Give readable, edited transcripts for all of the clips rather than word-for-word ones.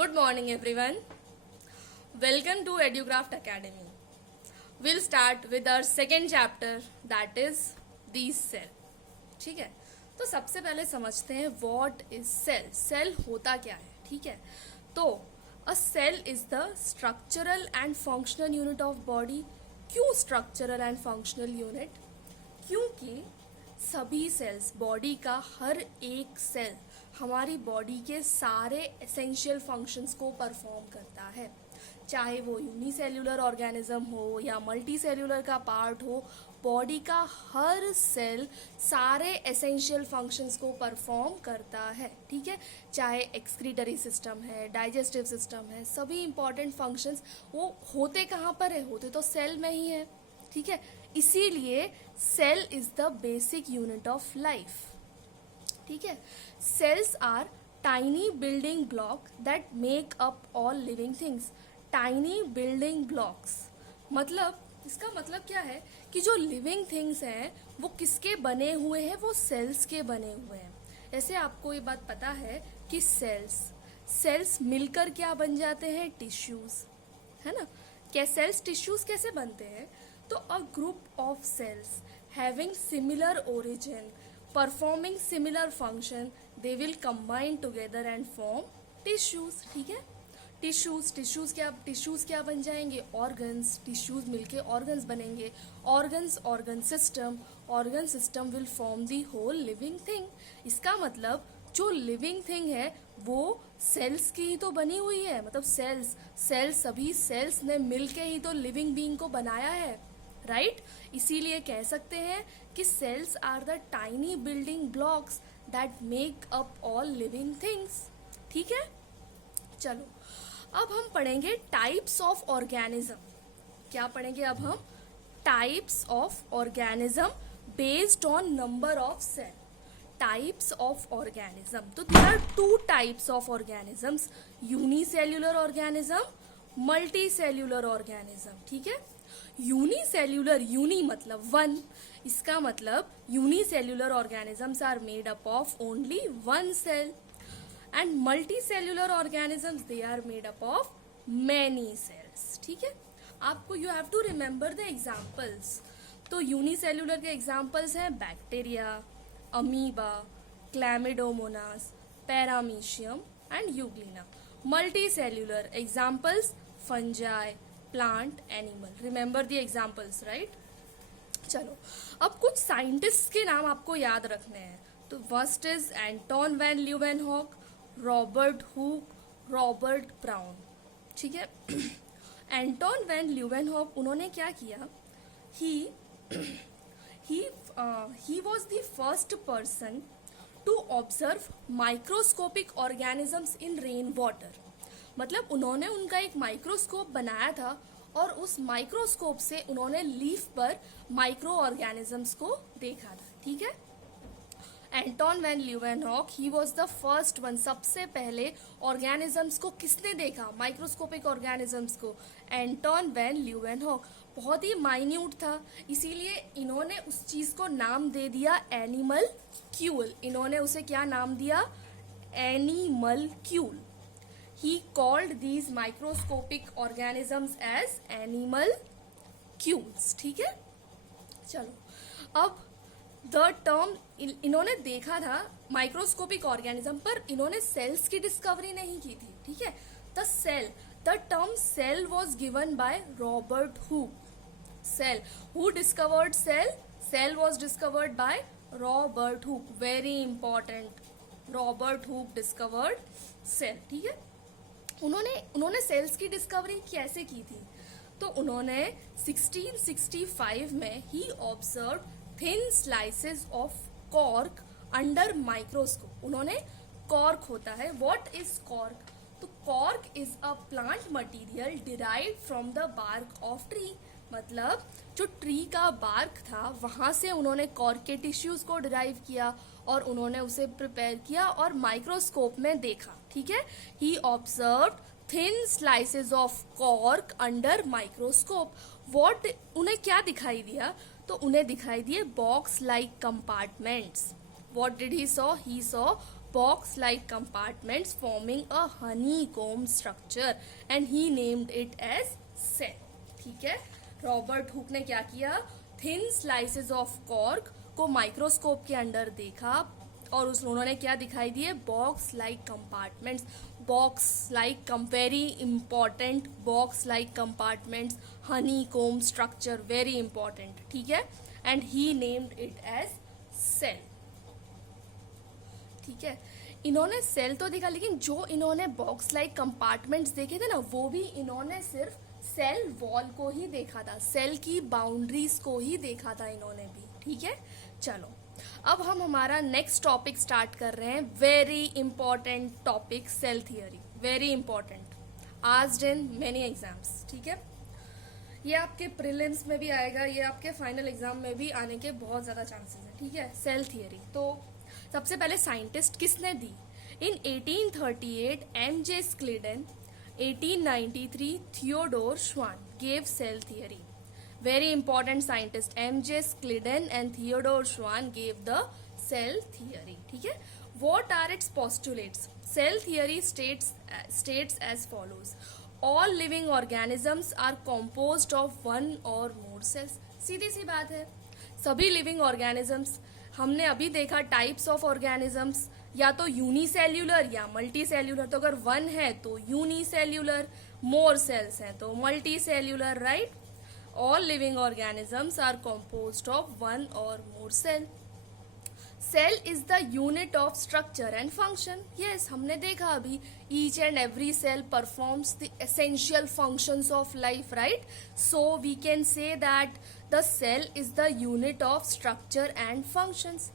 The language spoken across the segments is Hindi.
Good morning, everyone. Welcome to EduCraft Academy. We'll start with our second chapter, that is the cell. ठीक है, तो सबसे पहले समझते हैं what is cell. Cell होता क्या है, ठीक है. तो a cell is the structural and functional unit of body. क्यों structural and functional unit? क्योंकि सभी सेल्स, बॉडी का हर एक सेल हमारी बॉडी के सारे एसेंशियल फंक्शंस को परफॉर्म करता है. चाहे वो यूनिसेल्यूलर ऑर्गेनिज्म हो या मल्टी सेल्यूलर का पार्ट हो, बॉडी का हर सेल सारे एसेंशियल फंक्शंस को परफॉर्म करता है. ठीक है, चाहे एक्सक्रीटरी सिस्टम है, डाइजेस्टिव सिस्टम है, सभी इंपॉर्टेंट फंक्शंस वो होते कहाँ पर है? होते तो सेल में ही है. ठीक है, इसीलिए cell is the basic unit of life. ठीक है, cells are tiny building block that make up all living things. Tiny building blocks मतलब, इसका मतलब क्या है कि जो लिविंग थिंग्स हैं वो किसके बने हुए हैं? वो सेल्स के बने हुए हैं. जैसे आपको ये बात पता है कि सेल्स मिलकर क्या बन जाते हैं? टिश्यूज, है ना. क्या सेल्स टिश्यूज कैसे बनते हैं? तो a group of cells having similar origin performing similar function they will combine together and form tissues. ठीक है, टिश्यूज क्या बन जाएंगे? ऑर्गन्स. टिश्यूज मिलके ऑर्गन्स बनेंगे. Organ system will form the whole living thing. इसका मतलब जो लिविंग थिंग है वो सेल्स की ही तो बनी हुई है. मतलब सभी सेल्स ने मिलके ही तो लिविंग बीइंग को बनाया है, राइट. इसीलिए कह सकते हैं कि cells are the tiny building blocks that make up all living things. ठीक है, चलो अब हम पढ़ेंगे टाइप्स ऑफ ऑर्गेनिज्म. क्या पढ़ेंगे अब हम? Types of organism based on number of cell. Types of organism, तो there are two types of organisms, unicellular organism, multi cellular organism. ठीक है, यूनिसेल्यूलर, यूनि मतलब वन. इसका मतलब unicellular organisms are made up of only one cell. And multicellular organisms they are made up of many cells. ठीक है, आपको you have to remember the examples. तो यूनिसेल्यूलर के एग्जाम्पल्स हैं bacteria, amoeba, क्लैमिडोमोनास, paramecium and euglena. Multicellular examples fungi, plant, animal. Remember the examples, right. चलो अब कुछ साइंटिस्ट के नाम आपको याद रखने हैं. तो first is Anton van Leeuwenhoek, Robert Hooke, Robert Brown. ठीक है, एंटोन वैन ल्यूवेनहॉक उन्होंने क्या किया? he was the first person to observe microscopic organisms in rain water. मतलब उन्होंने उनका एक माइक्रोस्कोप बनाया था और उस माइक्रोस्कोप से उन्होंने लीफ पर माइक्रो ऑर्गेनिजम्स को देखा था. ठीक है, Anton van Leeuwenhoek he was the first one. सबसे पहले ऑर्गेनिजम्स को किसने देखा? माइक्रोस्कोपिक ऑर्गेनिजम्स को एंटोन वैन ल्यूवेनहॉक. बहुत ही माइन्यूट था, इसीलिए इन्होंने उस चीज को नाम दे दिया एनिमल क्यूल. इन्होंने उसे क्या नाम दिया? Animal Kiul. He called these microscopic organisms as animal cules. ठीक है, चलो अब द टर्म इन्होंने देखा था माइक्रोस्कोपिक ऑर्गेनिज्म, पर इन्होंने सेल्स की डिस्कवरी नहीं की थी. ठीक है, the term cell was given by Robert Hooke. Cell, who discovered cell? Cell was discovered by Robert Hooke. Very important, Robert Hooke discovered cell. ठीक है, उन्होंने सेल्स की डिस्कवरी कैसे की थी? तो उन्होंने 1665 में ही observe thin slices of cork under microscope. उन्होंने कॉर्क होता है, व्हाट इज कॉर्क? तो cork is a plant material derived from the bark of tree. मतलब जो ट्री का बार्क था वहां से उन्होंने कॉर्क के टिश्यूज को डिराइव किया और उन्होंने उसे प्रिपेयर किया और माइक्रोस्कोप में देखा. ठीक है, he observed thin slices of cork under microscope. What, उन्हें क्या दिखाई दिया? तो उन्हें दिखाई दिए box like compartments. What did he saw? He saw box like compartments forming a honeycomb structure and he named it as cell. ठीक है, रॉबर्ट हुक ने क्या किया, थिन स्लाइसेस ऑफ कॉर्क को माइक्रोस्कोप के अंदर देखा और उन्होंने क्या दिखाई दिए, box like compartments. Box like very important, box like compartments, honey comb structure, very important. ठीक है, and he named it as cell. ठीक है, इन्होंने सेल तो देखा, लेकिन जो इन्होंने बॉक्स लाइक कंपार्टमेंट्स देखे थे ना, वो भी इन्होंने सिर्फ सेल वॉल को ही देखा था, सेल की बाउंड्रीज को ही देखा था इन्होंने भी. ठीक है, चलो अब हम हमारा नेक्स्ट टॉपिक स्टार्ट कर रहे हैं. Very important topic, cell theory, very important, asked in many exams. ठीक है, ये आपके प्रीलिम्स में भी आएगा, ये आपके फाइनल एग्जाम में भी आने के बहुत ज़्यादा चांसेस हैं. ठीक है, सेल थियरी. तो सबसे पहले साइंटिस्ट किसने दी? In 1838 M J. Schleiden, 1893 Theodor Schwann gave cell theory. Very important scientist M.J. Skleden and Theodore Schwann gave the cell theory. ठीक है, what are its postulates? Cell theory states as follows: all living organisms are composed of one or more cells. सीधी सी बात है, सभी लिविंग ऑर्गेनिजम्स, हमने अभी देखा टाइप्स ऑफ ऑर्गेनिजम्स, या तो यूनिसेल्यूलर या मल्टी सेल्यूलर. तो अगर वन है तो यूनिसेल्यूलर, मोर सेल्स हैं तो multi cellular, right? All living organisms are composed of one or more cell. Cell is the unit of structure and function. Yes, हमने देखा अभी, each and every cell performs the essential functions of life, right? So we can say that the cell is the unit of structure and functions.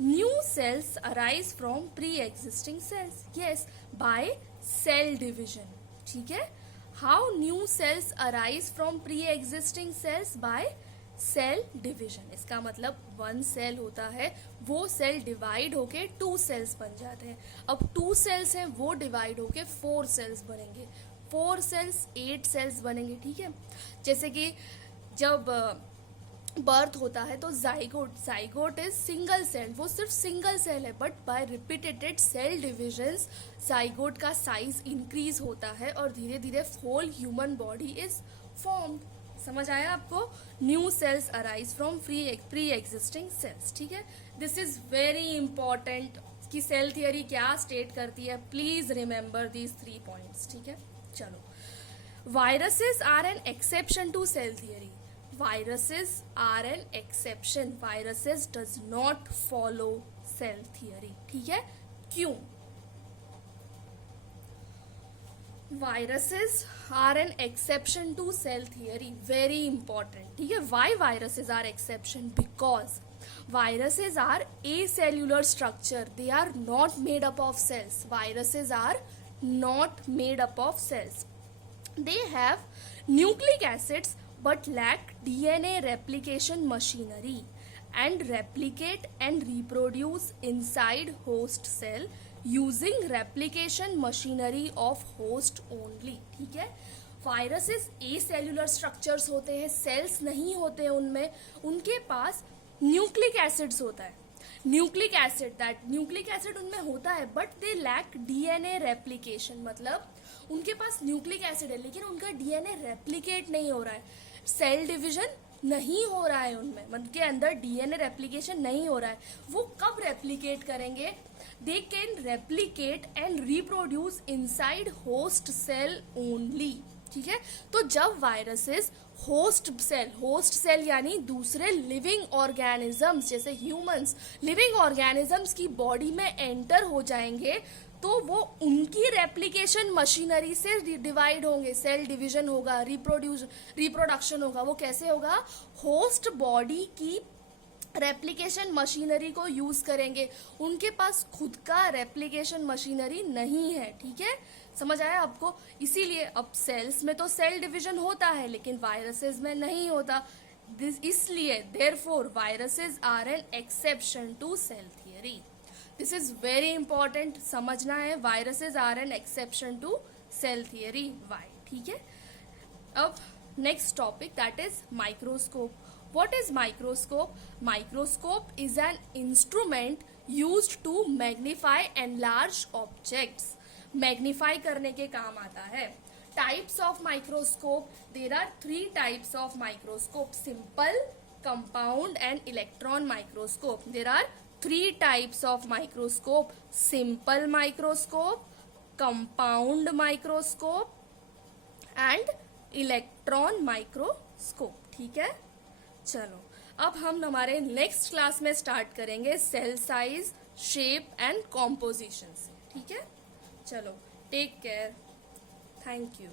New cells arise from pre-existing cells. Yes, by cell division. ठीक है, how new cells arise from pre-existing cells? by cell division. इसका मतलब वन सेल होता है, वो सेल डिवाइड होके टू सेल्स बन जाते हैं. अब टू सेल्स हैं, वो डिवाइड होके फोर सेल्स बनेंगे, फोर सेल्स 8 सेल्स बनेंगे. ठीक है, जैसे कि जब बर्थ होता है तो जाइगोट इज सिंगल सेल, वो सिर्फ सिंगल सेल है, but by repeated cell divisions zygote का साइज इंक्रीज होता है और धीरे धीरे whole human body is formed. समझ आया आपको? New cells arise from pre existing cells. ठीक है, दिस इज वेरी इंपॉर्टेंट कि सेल थियरी क्या स्टेट करती है. Please remember these 3 points. ठीक है, चलो, viruses are an exception to cell theory. Viruses are an exception. Viruses does not follow cell theory. ठीक है, क्यों? Viruses are an exception to cell theory. Very important. ठीक है, why viruses are exception? Because viruses are acellular structure. They are not made up of cells. Viruses are not made up of cells. They have nucleic acids but lack DNA replication machinery and replicate and reproduce inside host cell using replication machinery of host only. ठीक है, वायरसेस एसेल्युलर स्ट्रक्चर्स होते हैं, सेल्स नहीं होते हैं उनमें, उनके पास न्यूक्लिक एसिड्स होता है. न्यूक्लिक एसिड उनमें होता है, but they lack DNA replication. मतलब उनके पास न्यूक्लिक एसिड है लेकिन उनका डीएनए रेप्लिकेट नहीं हो रहा है, सेल डिवीजन नहीं हो रहा है उनमें, उनके अंदर डीएनए रेप्लिकेशन नहीं हो रहा है. वो कब रेप्लिकेट करेंगे? They can replicate and reproduce inside host cell only. ठीक है, तो जब वायरसेस होस्ट सेल यानी दूसरे लिविंग ऑर्गेनिजम्स जैसे ह्यूमंस, लिविंग ऑर्गेनिजम्स की बॉडी में एंटर हो जाएंगे तो वो उनकी रेप्लिकेशन मशीनरी से डिवाइड होंगे, सेल डिवीजन होगा, रिप्रोडक्शन होगा. वो कैसे होगा? होस्ट बॉडी की रेप्लिकेशन मशीनरी को यूज करेंगे. उनके पास खुद का रेप्लिकेशन मशीनरी नहीं है. ठीक है, समझ आया आपको? इसीलिए अब सेल्स में तो सेल डिवीजन होता है लेकिन वायरसेस में नहीं होता. इसलिए therefore viruses are an exception to cell theory. This is very important, समझना है. Viruses are an exception to cell theory. Why? ठीक है, अब next topic that is microscope. What is microscope? Microscope is an instrument used to magnify enlarge objects, magnify करने के काम आता है। Types of microscope, there are 3 types of microscope, simple, compound and electron microscope. There are 3 types of microscope, simple microscope, compound microscope and electron microscope. ठीक है, चलो अब हम हमारे नेक्स्ट क्लास में स्टार्ट करेंगे cell size, shape and composition से। ठीक है, चलो टेक केयर, थैंक यू।